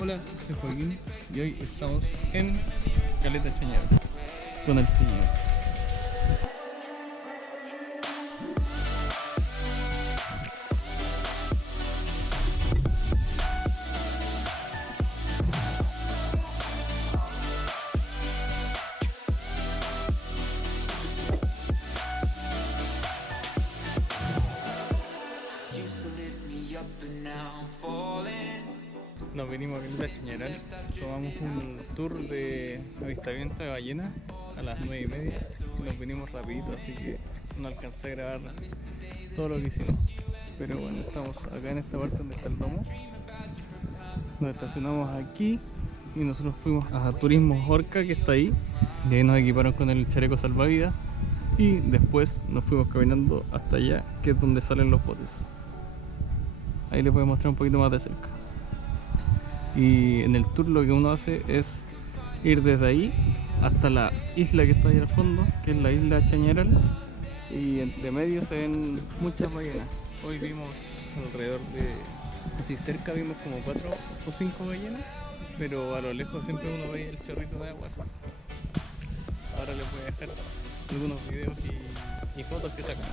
Hola, soy Joaquín y hoy estamos en Caleta Chañar con el señor. Nos vinimos a Caleta Chañaral, tomamos un tour de avistamiento de ballenas a las 9:30 y nos vinimos rapidito, así que no alcancé a grabar todo lo que hicimos. Pero bueno, estamos acá en esta parte donde está el domo. Nos estacionamos aquí y nosotros fuimos a Turismo Orca, que está ahí. Y ahí nos equiparon con el chaleco salvavidas. Y después nos fuimos caminando hasta allá, que es donde salen los botes. Ahí les voy a mostrar un poquito más de cerca. Y en el tour lo que uno hace es ir desde ahí hasta la isla que está ahí al fondo, que es la isla Chañaral. Y entre medio se ven muchas ballenas. Hoy vimos alrededor de, así cerca vimos como 4 o 5 ballenas, pero a lo lejos siempre uno ve el chorrito de agua. Ahora les voy a dejar algunos videos y fotos que sacamos.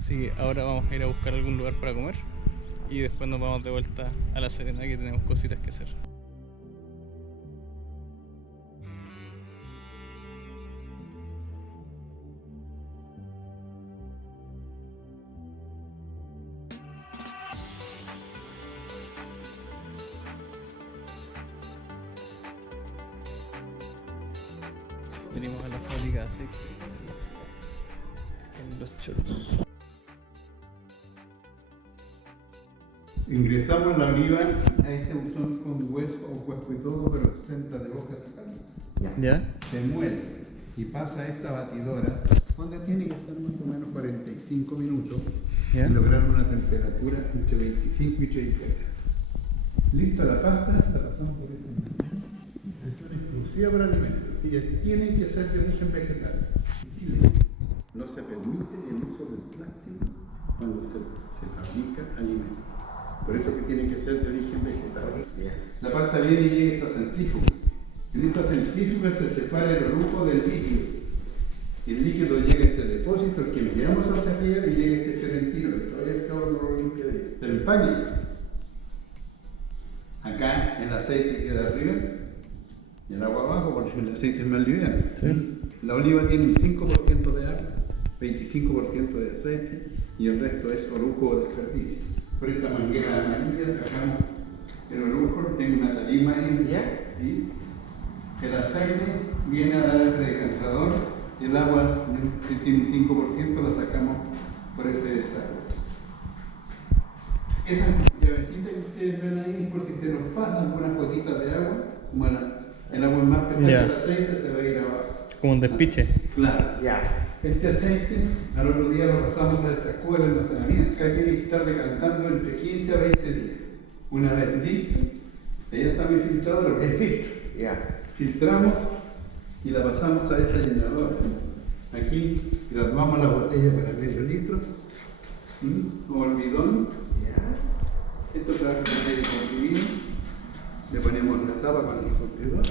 Así que ahora vamos a ir a buscar algún lugar para comer y después nos vamos de vuelta a La Serena, que tenemos cositas que hacer. Venimos a la fábrica de aceite en Los Choros. Ingresamos la oliva a este buzón con hueso o cuerpo y todo, pero exenta de hojas de caliente. ¿Ya? Se muele y pasa a esta batidora, donde tiene que estar más o menos 45 minutos ¿Ya? y lograr una temperatura entre 25 y 30 grados. Lista la pasta, la pasamos por esta máquina. Es exclusiva para alimentos y tienen que ser de origen vegetal. En Chile no se permite el uso del plástico cuando se fabrica alimentos. Por eso que tiene que ser de origen vegetal. La pasta viene y llega a esta centrífuga. En esta centrífuga se separa el orujo del líquido. Y el líquido llega a este depósito, el que enviamos al saqueo y llega a este serentino, que todavía el cabo no lo limpia de ahí. Del empañe. Acá el aceite queda arriba y el agua abajo, porque el aceite es más liviano. Sí. La oliva tiene un 5% de agua, 25% de aceite y el resto es orujo o desperdicio. Por esta manguera amarilla sacamos el orujo, tengo una tarima ahí, ¿sí? El aceite viene a dar el decansador, el agua que tiene un 5% la sacamos por ese desagüe. Esa llavecita que ustedes ven ahí es por si se nos pasan algunas gotitas de agua, bueno, el agua más pesada del aceite se va a ir abajo. Como un despiche. Claro. Ya. Este aceite al otro día lo pasamos a esta cueva de almacenamiento. Acá tiene que estar decantando entre 15 a 20 días. Una vez listo, ya está mi filtrador. Es filtro. Ya. Filtramos y la pasamos a esta llenadora. Aquí y la tomamos la botella para medio litro. Como el bidón. Ya. Esto trae de comprimir. Le ponemos la tapa con el surtidor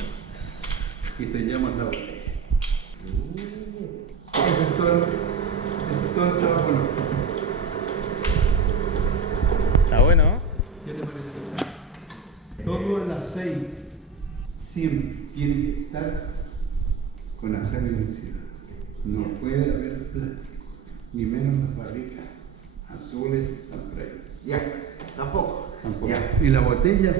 y sellamos la botella. Ese es todo el trabajo. Está bueno, ¿no? ¿Qué te parece? Todo el aceite siempre tiene que estar con acero inoxidable. No puede haber plástico, ni menos las barricas azules transparentes. Ya, tampoco. Ya. Y la botella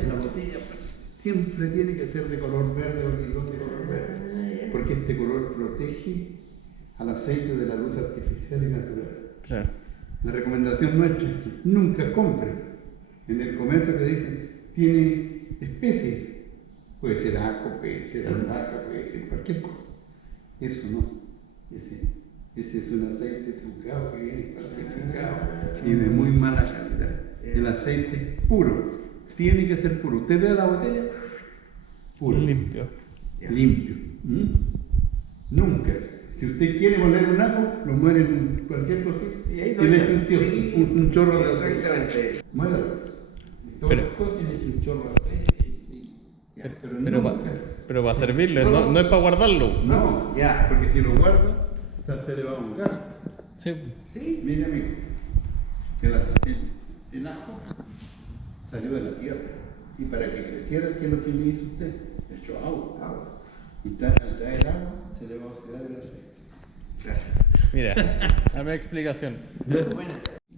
siempre tiene que ser de color verde, hormigón de color verde, porque este color protege al aceite de la luz artificial y natural. Claro. La recomendación nuestra es que nunca compren en el comercio que dicen tiene especies. Puede ser ajo, puede ser albahaca, puede ser cualquier cosa. Eso no. Ese es un aceite trucado que viene falsificado y de muy mala calidad. El aceite puro. Tiene que ser puro. Usted vea la botella, puro. Limpio. Limpio. Nunca. Si usted quiere moler un ajo, lo muele en cualquier cosita y le echa un chorro de aceite. Exactamente. Muévalo. Todas las cosas le echa un chorro de aceite. Pero para servirlo, no es para guardarlo. No, ya, porque si lo guarda, se le va a mojar. Sí. Sí, mire amigo, el ajo salió de la tierra y para que creciera, ¿qué es lo que le hizo usted? Le echó agua. Y al traer agua se le va a oxidar el aceite. Mira, dame explicación.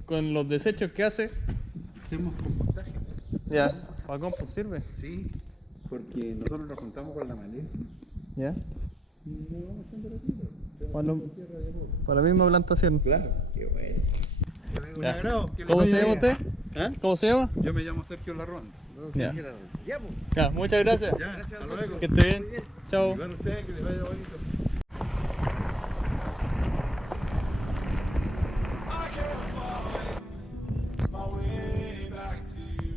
Con los desechos que hace, Hacemos compostaje. ya, para compost sirve. Sí, porque nosotros nos juntamos con la maleza Ya. y lo vamos haciendo la tierra. Para la misma plantación. Claro, qué bueno. Un Ya. agrado, que le ¿Cómo se vaya llama bien. usted? ¿Ah? ¿Cómo se llama? Yo me llamo Sergio Larrón. Ya. Ya, pues. Ya, muchas gracias. Ya, hasta luego. Que esté bien. Chao. Igual usted, que le vaya bonito. I can't find my way back to you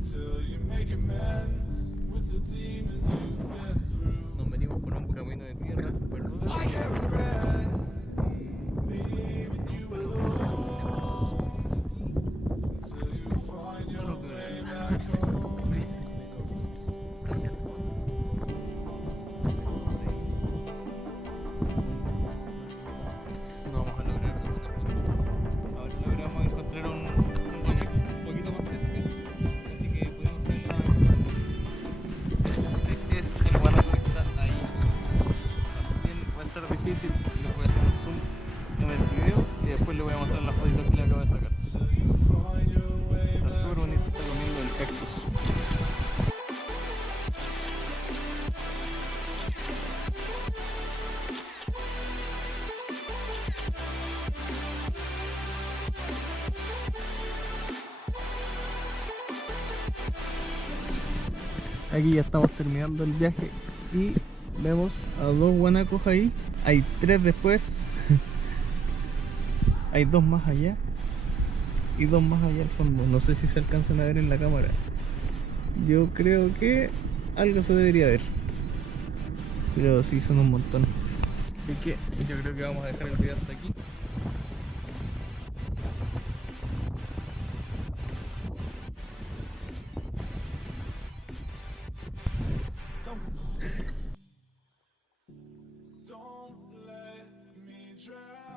till you make amends with the demons you've been through. Nos venimos por un camino de tierra, perdón. I can't regret leaving you alone until you find your way back home. No vamos a lograr. Ahora logramos encontrar un guanaco un poquito más cerca, así que podemos hacer nada mejor. Este es el guanaco que está ahí. También va a estar difícil, le voy a hacer un zoom en el video y después le voy a mostrar las fotitos que le acabo de sacar. Está súper bonito, está comiendo el cactus. Aquí ya estamos terminando el viaje y vemos a dos guanacos ahí. Hay tres después. Hay dos más allá y dos más allá al fondo. No sé si se alcanzan a ver en la cámara. Yo creo que algo se debería ver. Pero sí, son un montón. Así que yo creo que vamos a dejar el video hasta aquí. Don't let me drown.